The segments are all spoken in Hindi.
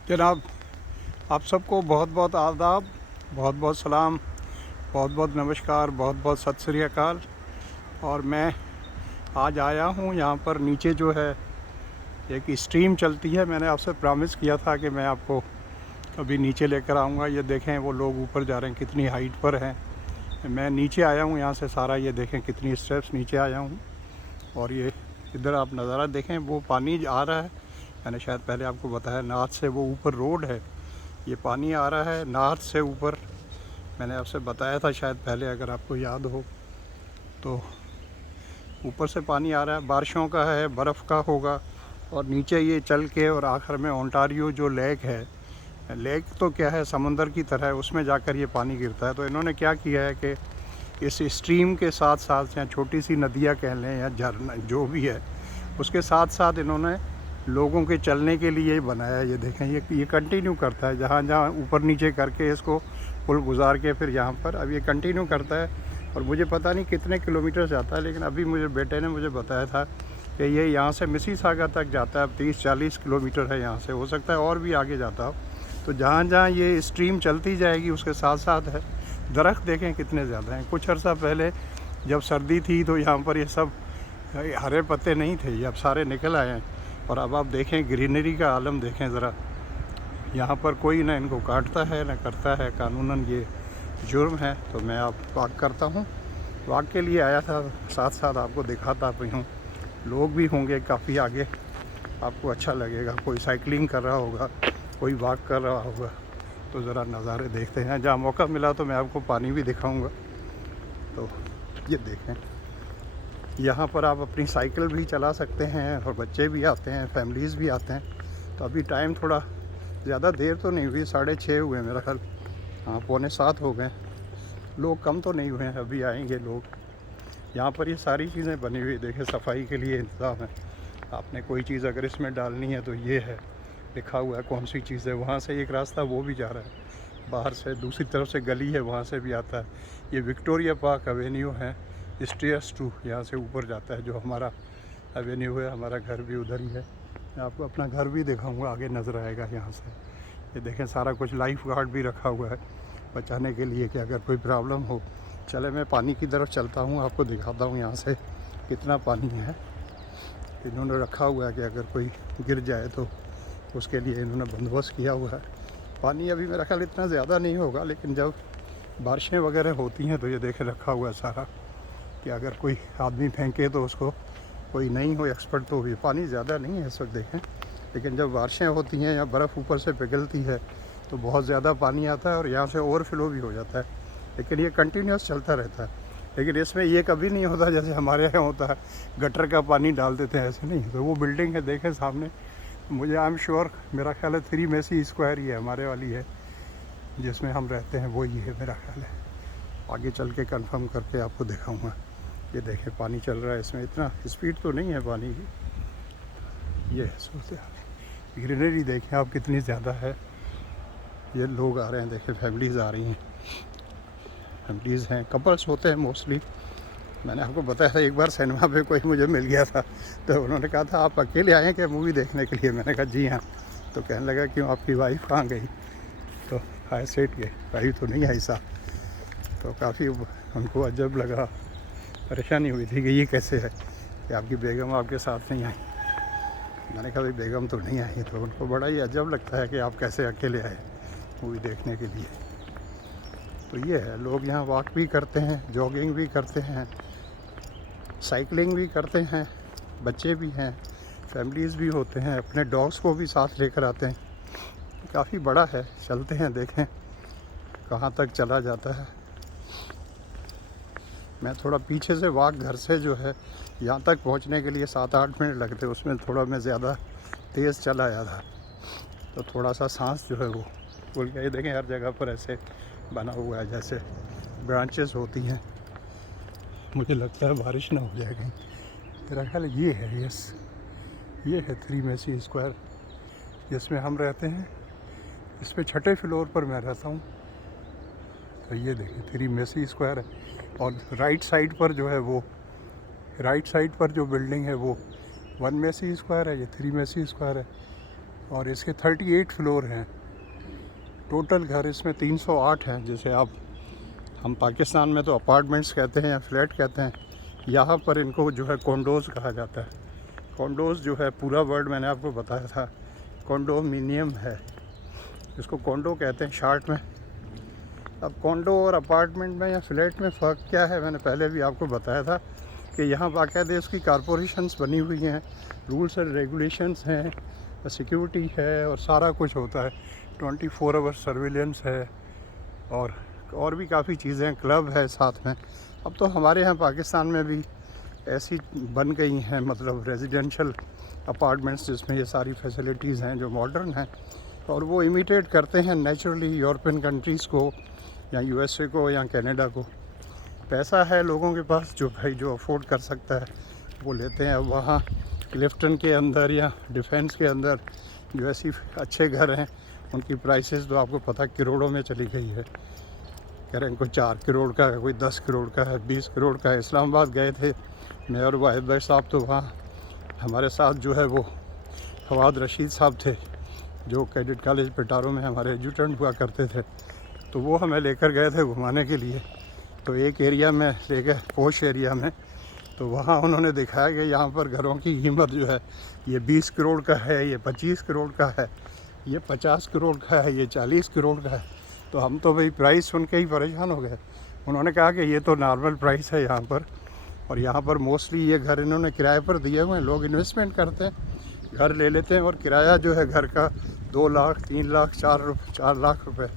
जनाब, आप सबको बहुत बहुत आदाब, बहुत बहुत सलाम, बहुत बहुत नमस्कार, बहुत बहुत सत श्री अकाल। और मैं आज आया हूँ यहाँ पर नीचे जो है एक स्ट्रीम चलती है। मैंने आपसे प्रॉमिस किया था कि मैं आपको कभी नीचे लेकर आऊँगा। ये देखें वो लोग ऊपर जा रहे हैं, कितनी हाइट पर हैं। मैं नीचे आया हूँ यहाँ से सारा, ये देखें कितनी स्टेप्स नीचे आया हूँ। और ये इधर आप नज़ारा देखें, वो पानी आ रहा है। मैंने शायद पहले आपको बताया, नाथ से वो ऊपर रोड है, ये पानी आ रहा है नाथ से ऊपर। मैंने आपसे बताया था शायद पहले, अगर आपको याद हो तो। ऊपर से पानी आ रहा है, बारिशों का है, बर्फ़ का होगा। और नीचे ये चल के और आखिर में ओंटारियो जो लेक है, लेक तो क्या है, समंदर की तरह है, उसमें जाकर ये पानी गिरता है। तो इन्होंने क्या किया है कि इस स्ट्रीम के साथ साथ, या छोटी सी नदियाँ कह लें या झरना जो भी है, उसके साथ साथ इन्होंने लोगों के चलने के लिए बनाया। ये देखें, ये कंटिन्यू करता है, जहाँ जहाँ ऊपर नीचे करके इसको पुल गुजार के फिर यहाँ पर अब ये कंटिन्यू करता है। और मुझे पता नहीं कितने किलोमीटर जाता है, लेकिन अभी मुझे बेटे ने मुझे बताया था कि ये यहाँ से मिसिसागा तक जाता है। अब 30-40 किलोमीटर है यहाँ से, हो सकता है और भी आगे जाता हो। तो जहाँ जहाँ ये स्ट्रीम चलती जाएगी उसके साथ साथ है, दरख्त देखें कितने ज़्यादा हैं। कुछ अर्सा पहले जब सर्दी थी तो यहाँ पर ये सब हरे पत्ते नहीं थे, ये अब सारे निकल आए हैं। और अब आप देखें ग्रीनरी का आलम देखें ज़रा। यहाँ पर कोई ना इनको काटता है ना करता है, कानूनन ये जुर्म है। तो मैं आप वॉक करता हूँ, वॉक के लिए आया था, साथ साथ आपको दिखाता भी हूँ। लोग भी होंगे काफ़ी आगे, आपको अच्छा लगेगा। कोई साइकिलिंग कर रहा होगा, कोई वॉक कर रहा होगा। तो ज़रा नज़ारे देखते हैं। जहाँ मौका मिला तो मैं आपको पानी भी दिखाऊंगा। तो ये देखें, यहाँ पर आप अपनी साइकिल भी चला सकते हैं, और बच्चे भी आते हैं, फैमिलीज़ भी आते हैं। तो अभी टाइम थोड़ा ज़्यादा देर तो नहीं हुई, 6:30 हुए मेरा ख्याल, हाँ 6:45 हो गए। लोग कम तो नहीं हुए हैं, अभी आएंगे लोग। यहाँ पर ये सारी चीज़ें बनी हुई देखें, सफाई के लिए इंतज़ाम है। आपने कोई चीज़ अगर इसमें डालनी है तो ये है, लिखा हुआ है कौन सी चीज़ है। वहाँ से एक रास्ता वो भी जा रहा है, बाहर से दूसरी तरफ से गली है, वहाँ से भी आता है। ये विक्टोरिया पार्क एवेन्यू है, स्टेयर्स टू यहाँ से ऊपर जाता है। जो हमारा एवेन्यू है, हमारा घर भी उधर ही है। मैं आपको अपना घर भी दिखाऊंगा, आगे नज़र आएगा यहाँ से। ये देखें सारा कुछ, लाइफ गार्ड भी रखा हुआ है बचाने के लिए कि अगर कोई प्रॉब्लम हो। चले मैं पानी की तरफ चलता हूँ, आपको दिखाता हूँ यहाँ से कितना पानी है। इन्होंने रखा हुआ है कि अगर कोई गिर जाए तो उसके लिए इन्होंने बंदोबस्त किया हुआ है। पानी अभी मेरा ख्याल इतना ज़्यादा नहीं होगा, लेकिन जब बारिशें वगैरह होती हैं तो ये देखे रखा हुआ है सारा, कि अगर कोई आदमी फेंके तो उसको, कोई नहीं हो एक्सपर्ट तो भी। पानी ज़्यादा नहीं है इस वक्त देखें, लेकिन जब बारिशें होती हैं या बर्फ़ ऊपर से पिघलती है तो बहुत ज़्यादा पानी आता है और यहाँ से ओवरफ्लो भी हो जाता है। लेकिन ये कंटिन्यूस चलता रहता है। लेकिन इसमें ये कभी नहीं होता जैसे हमारे यहाँ होता है, गटर का पानी डाल देते हैं, ऐसे नहीं। तो वो बिल्डिंग है देखें सामने, मुझे आई एम श्योर, मेरा ख्याल है 3 मेसी स्क्वायर ही है, हमारे वाली है जिसमें हम रहते हैं, वो ही है मेरा ख्याल है। आगे चल के कंफर्म करके आपको दिखाऊंगा। ये देखें पानी चल रहा है, इसमें इतना स्पीड तो नहीं है पानी की। ये है सोचते, ग्रीनरी देखें आप कितनी ज़्यादा है। ये लोग आ रहे हैं देखें, फैमिलीज़ आ रही हैं, फैमिलीज़ हैं, कपल्स होते हैं मोस्टली। मैंने आपको बताया था एक बार सिनेमा पे कोई मुझे मिल गया था, तो उन्होंने कहा था आप अकेले आए हैं क्या मूवी देखने के लिए? मैंने कहा जी हाँ। तो कहने लगा क्यों, आपकी वाइफ कहाँ गई? तो आई सेट गए, वाइफ तो नहीं आई साहब। तो काफ़ी उनको अजब लगा, परेशानी हुई थी कि ये कैसे है कि आपकी बेगम आपके साथ नहीं आई। मैंने कहा भाई बेगम तो नहीं आई। तो उनको बड़ा ही अजब लगता है कि आप कैसे अकेले आए मूवी देखने के लिए। तो ये है, लोग यहाँ वॉक भी करते हैं, जॉगिंग भी करते हैं, साइकिलिंग भी करते हैं, बच्चे भी हैं, फैमिलीज़ भी होते हैं, अपने डॉग्स को भी साथ लेकर आते हैं। काफ़ी बड़ा है, चलते हैं देखें कहाँ तक चला जाता है। मैं थोड़ा पीछे से वॉक, घर से जो है यहाँ तक पहुँचने के लिए 7-8 मिनट लगते, उसमें थोड़ा मैं ज़्यादा तेज़ चला आया था, तो थोड़ा सा सांस जो है वो भूल गया। ये देखें हर जगह पर ऐसे बना हुआ है जैसे ब्रांचेस होती हैं। मुझे लगता है बारिश ना हो जाए कहीं। मेरा ख्याल ये है, यस ये है 3 मेसी स्क्वायर जिसमें हम रहते हैं। इस पर 6ठे फ्लोर पर मैं रहता हूँ। तो ये देखिए 3 मेसी स्क्वायर है। और राइट साइड पर जो है वो, राइट साइड पर जो बिल्डिंग है वो 1 मेसी स्क्वायर है, ये 3 मेसी स्क्वायर है। और इसके 38 फ्लोर हैं। टोटल घर इसमें 308 हैं। जैसे हम पाकिस्तान में तो अपार्टमेंट्स कहते हैं या फ्लैट कहते हैं, यहाँ पर इनको जो है कॉन्डोज़ कहा जाता है। कॉन्डोज़ जो है पूरा वर्ड मैंने आपको बताया था, कॉन्डोमिनियम है, इसको कॉन्डो कहते हैं शार्ट में। अब कॉन्डो और अपार्टमेंट में या फ्लैट में फ़र्क क्या है, मैंने पहले भी आपको बताया था कि यहाँ बाकायदे उसकी कॉरपोरेशंस बनी हुई हैं, रूल्स एंड रेगुलेशंस हैं, सिक्योरिटी है और सारा कुछ होता है। 24 आवर सर्विलेंस है और भी काफ़ी चीज़ें हैं, क्लब है साथ में। अब तो हमारे यहाँ पाकिस्तान में भी ऐसी बन गई हैं, मतलब रेजिडेंशियल अपार्टमेंट्स जिसमें ये सारी फैसिलिटीज़ हैं जो मॉडर्न हैं, और वो इमिटेट करते हैं नेचुरली यूरोपियन कंट्रीज़ को या यूएसए को या कनाडा को। पैसा है लोगों के पास, जो भाई जो अफोर्ड कर सकता है वो लेते हैं। अब वहाँ क्लिफ्टन के अंदर या डिफेंस के अंदर जो ऐसी अच्छे घर हैं उनकी प्राइसेस तो आपको पता करोड़ों में चली गई है। कह रहे हैं कोई 4 करोड़ का है, कोई 10 करोड़ का है, 20 करोड़ का है। इस्लामाबाद गए थे मैं और वाहिद भाई साहब, तो वहाँ हमारे साथ जो है वो फवाद रशीद साहब थे जो कैडेट कॉलेज पिटारो में हमारे एजुटेंट हुआ करते थे। तो वो हमें लेकर गए थे घुमाने के लिए। तो एक एरिया में ले गए, पोश एरिया में, तो वहाँ उन्होंने दिखाया कि यहाँ पर घरों की कीमत जो है ये 20 करोड़ का है, ये 25 करोड़ का है, ये 50 करोड़ का है, ये 40 करोड़ का है। तो हम तो भाई प्राइस सुन के ही परेशान हो गए। उन्होंने कहा कि ये तो नॉर्मल प्राइस है यहाँ पर, और यहाँ पर मोस्टली ये घर इन्होंने किराए पर दिए हुए हैं। लोग इन्वेस्टमेंट करते हैं, घर ले लेते हैं, और किराया जो है घर का 2 लाख 3 लाख 4 लाख रुपए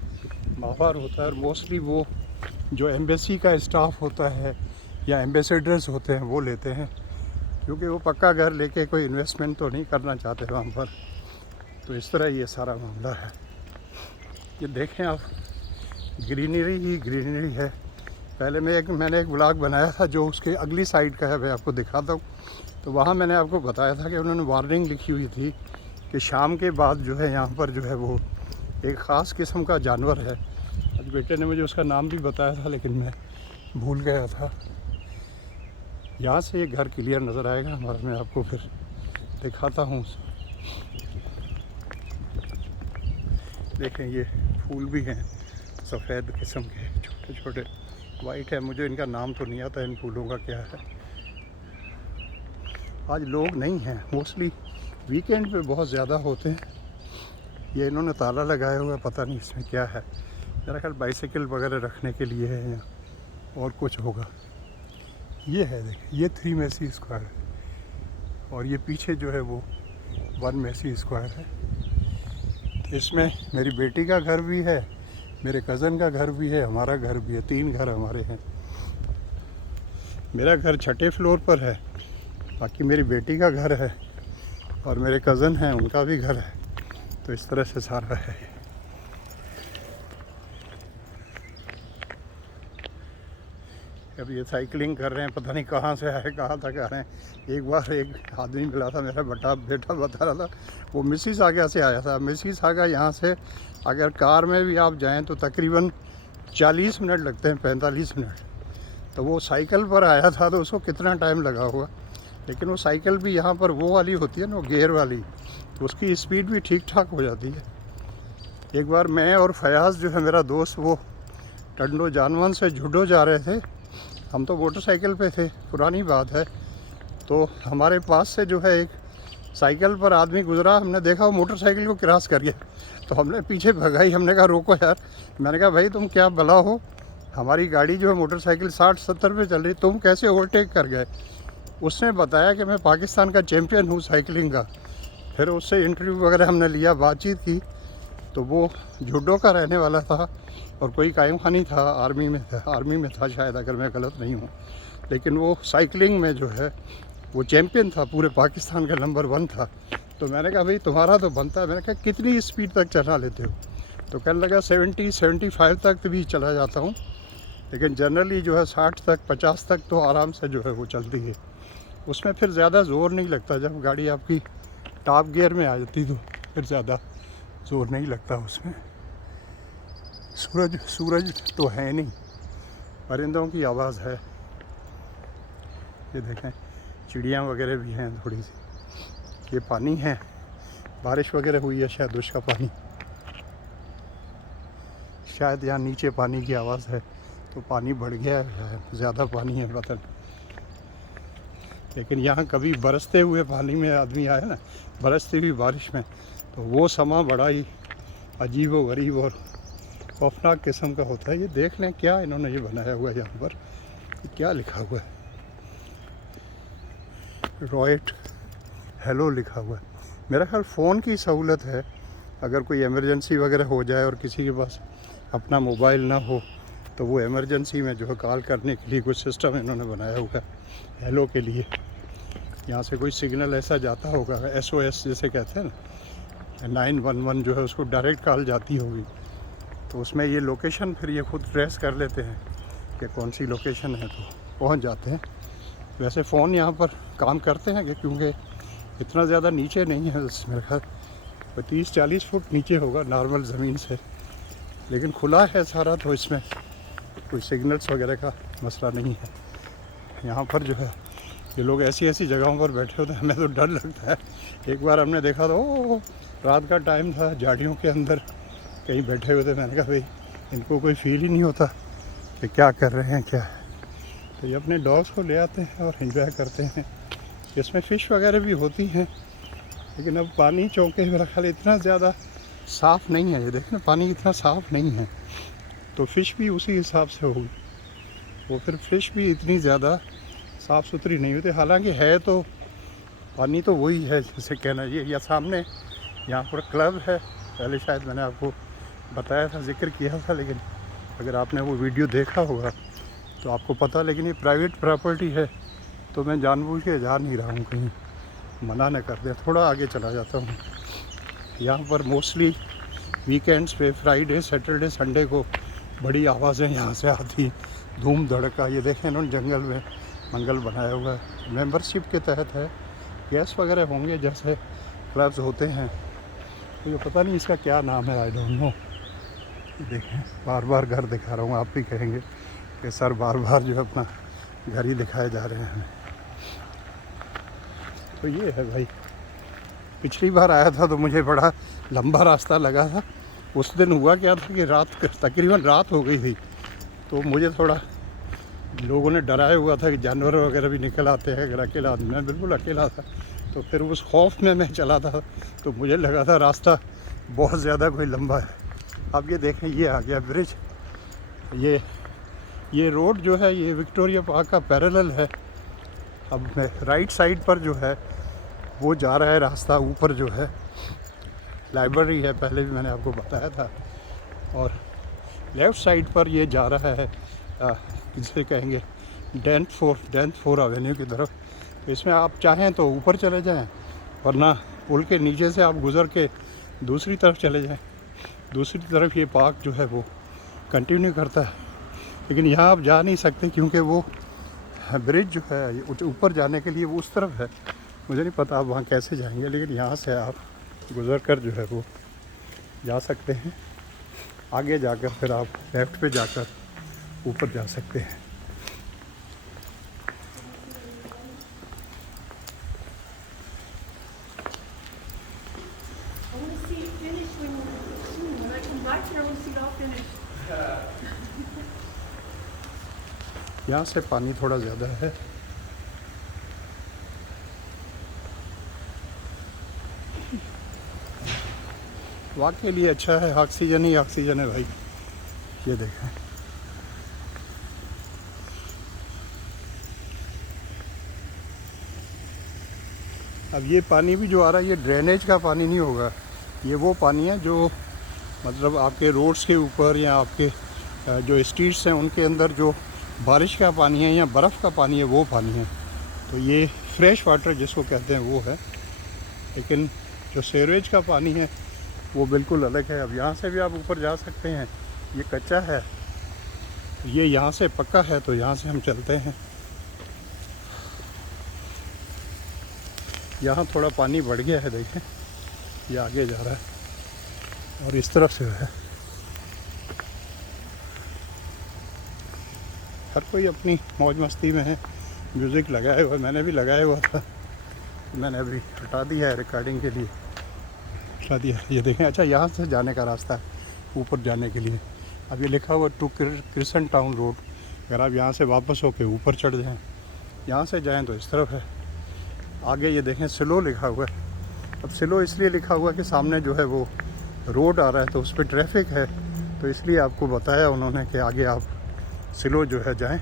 माहवार होता है। और मोस्टली वो जो एम्बेसी का स्टाफ होता है या एम्बेसडर्स होते हैं वो लेते हैं, क्योंकि वो पक्का घर लेके कोई इन्वेस्टमेंट तो नहीं करना चाहते वहाँ पर। तो इस तरह ये सारा मामला है। ये देखें आप, ग्रीनरी ही ग्रीनरी है। पहले मैंने एक ब्लॉग बनाया था जो उसके अगली साइड का है, मैं आपको दिखाता हूँ। तो वहाँ मैंने आपको बताया था कि उन्होंने वार्निंग लिखी हुई थी कि शाम के बाद जो है यहाँ पर जो है वो एक ख़ास किस्म का जानवर है। आज बेटे ने मुझे उसका नाम भी बताया था लेकिन मैं भूल गया था। यहाँ से ये घर क्लियर नज़र आएगा हमारा, मैं आपको फिर दिखाता हूँ। देखें ये फूल भी हैं सफ़ेद किस्म के, छोटे छोटे वाइट है। मुझे इनका नाम तो नहीं आता इन फूलों का क्या है। आज लोग नहीं हैं, मोस्टली वीकेंड पे बहुत ज़्यादा होते हैं। ये इन्होंने ताला लगाया हुआ है, पता नहीं इसमें क्या है। मेरा ख्याल बाइसाइकिल वगैरह रखने के लिए है या और कुछ होगा। ये है देखिए, ये 3 मेसी स्क्वायर है, और ये पीछे जो है वो 1 मेसी स्क्वायर है। तो इसमें मेरी बेटी का घर भी है, मेरे कज़न का घर भी है, हमारा घर भी है। 3 घर हमारे हैं। मेरा घर 6ठे फ्लोर पर है, बाकी मेरी बेटी का घर है और मेरे कज़न हैं उनका भी घर है। तो इस तरह से सारा है। अब ये साइकिलिंग कर रहे हैं, पता नहीं कहाँ से आए कहाँ तक आ रहे हैं। एक बार एक आदमी मिला था, मेरा बेटा बता रहा था वो मिसिसागा से आया था। मिसिसागा यहाँ से अगर कार में भी आप जाएं तो तकरीबन 40 मिनट लगते हैं, 45 मिनट। तो वो साइकिल पर आया था तो उसको कितना टाइम लगा हुआ। लेकिन वो साइकिल भी यहाँ पर वो वाली होती है ना, वो गियर वाली, तो उसकी स्पीड भी ठीक ठाक हो जाती है। एक बार मैं और फयाज़ जो है मेरा दोस्त, वो टंडो जानवन से झुड्डो जा रहे थे। हम तो मोटरसाइकिल पे थे, पुरानी बात है। तो हमारे पास से जो है एक साइकिल पर आदमी गुजरा, हमने देखा वो मोटरसाइकिल को क्रॉस कर गया। तो हमने पीछे भगाई, हमने कहा रोको यार। मैंने कहा भाई तुम क्या भला हो, हमारी गाड़ी जो है मोटरसाइकिल 60-70 पे चल रही, तुम कैसे ओवरटेक कर गए। उसने बताया कि मैं पाकिस्तान का चैम्पियन हूँ साइकिलिंग का। फिर उससे इंटरव्यू वगैरह हमने लिया, बातचीत की। तो वो झुड्डो का रहने वाला था और कोई कायम खानी था, आर्मी में था शायद, अगर मैं गलत नहीं हूँ। लेकिन वो साइकिलिंग में जो है वो चैम्पियन था, पूरे पाकिस्तान का नंबर 1 था। तो मैंने कहा भाई तुम्हारा तो बनता है। मैंने कहा कितनी स्पीड तक चला लेते हो। तो कहने लगा 70-75 तक भी चला जाता हूँ, लेकिन जनरली जो है 60 तक 50 तक तो आराम से जो है वो चलती है। उसमें फिर ज़्यादा ज़ोर नहीं लगता। जब गाड़ी आपकी टॉप गियर में आ जाती तो फिर ज़्यादा ज़ोर नहीं लगता उसमें। सूरज तो है नहीं, परिंदों की आवाज़ है। ये देखें चिड़ियाँ वगैरह भी हैं थोड़ी सी। ये पानी है, बारिश वगैरह हुई है शायद उसका पानी, शायद यहाँ नीचे पानी की आवाज़ है तो पानी बढ़ गया है, ज़्यादा पानी है पता नहीं। लेकिन यहाँ कभी बरसते हुए पानी में आदमी आया ना, बरसती हुई बारिश में, तो वो समा बड़ा ही अजीब व गरीब और खौफनाक किस्म का होता है। ये देख लें क्या इन्होंने ये बनाया हुआ है यहाँ पर, क्या लिखा हुआ है, रॉयट हेलो लिखा हुआ है। मेरा ख्याल फ़ोन की सहूलत है, अगर कोई इमरजेंसी वगैरह हो जाए और किसी के पास अपना मोबाइल ना हो तो वो इमरजेंसी में जो है कॉल करने के लिए कुछ सिस्टम इन्होंने बनाया हुआ है हेलो के लिए। यहाँ से कोई सिग्नल ऐसा जाता होगा, SOS जैसे कहते हैं ना, 911 जो है उसको डायरेक्ट कॉल जाती होगी, तो उसमें ये लोकेशन फिर ये खुद ट्रेस कर लेते हैं कि कौन सी लोकेशन है तो पहुँच जाते हैं। वैसे फ़ोन यहाँ पर काम करते हैं कि क्योंकि इतना ज़्यादा नीचे नहीं है, मेरे ख्याल 30-40 फुट नीचे होगा नॉर्मल ज़मीन से, लेकिन खुला है सारा तो इसमें कोई सिग्नल्स वगैरह का मसला नहीं है। यहाँ पर जो है ये लोग ऐसी ऐसी जगहों पर बैठे होते हैं, हमें तो डर लगता है। एक बार हमने देखा तो रात का टाइम था, झाड़ियों के अंदर कहीं बैठे हुए थे, मैंने कहा भाई इनको कोई फील ही नहीं होता कि क्या कर रहे हैं क्या है, तो ये अपने डॉग्स को ले आते हैं और एंजॉय करते हैं। इसमें फ़िश वगैरह भी होती हैं, लेकिन अब पानी चौंके मेरा ख्याल इतना ज़्यादा साफ़ नहीं है। ये देखें पानी इतना साफ़ नहीं है, तो फ़िश भी उसी हिसाब से होगी, वो फिर फ़िश भी इतनी ज़्यादा साफ़ सुथरी नहीं होती। हालांकि है तो पानी तो वही है जैसे कहना ये, या सामने यहाँ पर क्लब है, पहले शायद मैंने आपको बताया था, जिक्र किया था, लेकिन अगर आपने वो वीडियो देखा होगा तो आपको पता। लेकिन ये प्राइवेट प्रॉपर्टी है तो मैं जानबूझ के जा नहीं रहा हूँ, कहीं मना न कर दे, थोड़ा आगे चला जाता हूँ। यहाँ पर मोस्टली वीकेंड्स पे, फ्राइडे सैटरडे संडे को बड़ी आवाज़ें यहाँ से आती, धूम धड़का। ये देखें इन्होंने जंगल में मंगल बनाया हुआ है, मेंबरशिप के तहत है, गैस वगैरह होंगे जैसे क्लब्स होते हैं, तो ये पता नहीं इसका क्या नाम है, आई डोंट नो। देखें बार बार घर दिखा रहा हूँ, आप भी कहेंगे कि सर बार बार जो है अपना घर ही दिखाए जा रहे हैं। तो ये है भाई, पिछली बार आया था तो मुझे बड़ा लंबा रास्ता लगा था। उस दिन हुआ क्या था कि तकरीबन रात हो गई थी, तो मुझे थोड़ा लोगों ने डराया हुआ था कि जानवर वगैरह भी निकल आते हैं, अगर अकेला आदमी, मैं बिल्कुल अकेला था, तो फिर उस खौफ में मैं चला था, तो मुझे लगा था रास्ता बहुत ज़्यादा कोई लंबा है। अब ये देखें ये आ गया ब्रिज, ये रोड जो है ये विक्टोरिया पार्क का पैरेलल है। अब मैं राइट साइड पर जो है वो जा रहा है रास्ता, ऊपर जो है लाइब्रेरी है, पहले भी मैंने आपको बताया था, और लेफ़्ट साइड पर ये जा रहा है जिसे कहेंगे डेंथ फोर एवेन्यू की तरफ। तो इसमें आप चाहें तो ऊपर चले जाएं, वरना पुल के नीचे से आप गुज़र के दूसरी तरफ चले जाएं। दूसरी तरफ ये पार्क जो है वो कंटिन्यू करता है, लेकिन यहाँ आप जा नहीं सकते क्योंकि वो ब्रिज जो है ऊपर जाने के लिए वो उस तरफ है। मुझे नहीं पता आप वहाँ कैसे जाएंगे, लेकिन यहाँ से आप गुज़र कर जो है वो जा सकते हैं। आगे जाकर फिर आप लेफ़्ट पे जाकर ऊपर जा सकते हैं। यहाँ से पानी थोड़ा ज़्यादा है। वॉक के लिए अच्छा है, ऑक्सीजन ही ऑक्सीजन है भाई। ये देखें अब ये पानी भी जो आ रहा है ये ड्रेनेज का पानी नहीं होगा, ये वो पानी है जो मतलब आपके रोड्स के ऊपर या आपके जो स्ट्रीट्स हैं उनके अंदर जो बारिश का पानी है या बर्फ़ का पानी है वो पानी है। तो ये फ्रेश वाटर जिसको कहते हैं वो है, लेकिन जो सीवरेज का पानी है वो बिल्कुल अलग है। अब यहाँ से भी आप ऊपर जा सकते हैं, ये कच्चा है, ये यहाँ से पक्का है, तो यहाँ से हम चलते हैं। यहाँ थोड़ा पानी बढ़ गया है, देखें ये आगे जा रहा है और इस तरफ से है। हर कोई अपनी मौज मस्ती में है, म्यूज़िक लगाया हुआ, मैंने भी लगाया हुआ था, मैंने अभी हटा दिया है रिकॉर्डिंग के लिए। दिखला दिया। ये देखें, अच्छा यहाँ से जाने का रास्ता है ऊपर जाने के लिए। अब ये लिखा हुआ टू क्रिसन टाउन रोड। अगर आप यहाँ से वापस होके ऊपर चढ़ जाएँ, यहाँ से जाएँ तो इस तरफ है। आगे ये देखें स्लो लिखा हुआ है। अब स्लो इसलिए लिखा हुआ है कि सामने जो है वो रोड आ रहा है तो उस पर ट्रैफिक है, तो इसलिए आपको बताया उन्होंने कि आगे आप स्लो जो है जाएं।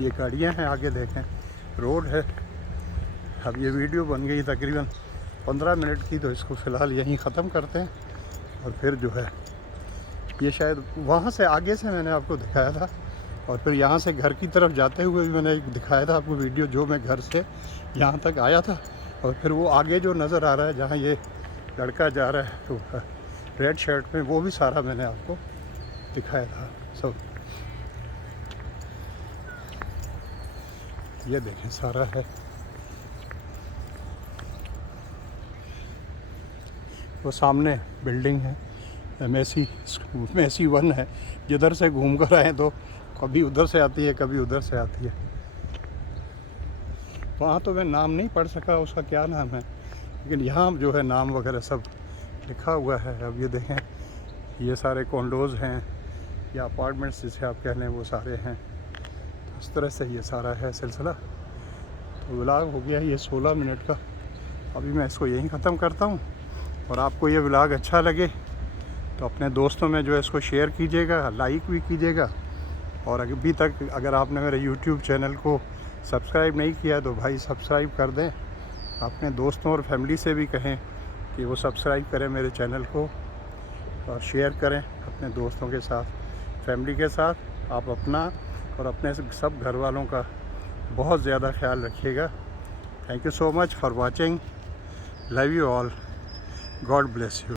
ये गाड़ियां हैं आगे देखें, रोड है। अब ये वीडियो बन गई तकरीबन 15 मिनट की, तो इसको फ़िलहाल यहीं ख़त्म करते हैं। और फिर जो है ये शायद वहाँ से आगे से मैंने आपको दिखाया था, और फिर यहाँ से घर की तरफ जाते हुए भी मैंने दिखाया था आपको वीडियो, जो मैं घर से यहाँ तक आया था। और फिर वो आगे जो नज़र आ रहा है जहाँ ये लड़का जा रहा है तो रेड शर्ट में, वो भी सारा मैंने आपको दिखाया था सब। ये देखें सारा है। वो सामने बिल्डिंग है, मेसी 1 है। जिधर से घूम कर आए तो कभी उधर से आती है, कभी उधर से आती है। वहाँ तो मैं नाम नहीं पढ़ सका उसका क्या नाम है, लेकिन यहाँ जो है नाम वगैरह सब लिखा हुआ है। अब ये देखें, ये सारे कॉन्डोज़ हैं या अपार्टमेंट्स जिसे आप कह लें, वो सारे हैं। तो इस तरह से ये सारा है सिलसिला। तो व्लॉग हो गया ये 16 मिनट का। अभी मैं इसको यहीं ख़त्म करता हूँ। और आपको ये व्लॉग अच्छा लगे तो अपने दोस्तों में जो है इसको शेयर कीजिएगा, लाइक भी कीजिएगा। और अभी तक अगर आपने मेरे यूट्यूब चैनल को सब्सक्राइब नहीं किया तो भाई सब्सक्राइब कर दें। अपने दोस्तों और फैमिली से भी कहें कि वो सब्सक्राइब करें मेरे चैनल को, और शेयर करें अपने दोस्तों के साथ, फैमिली के साथ। आप अपना और अपने सब घर वालों का बहुत ज़्यादा ख्याल रखिएगा। Thank you so much for watching. Love you all. God bless you.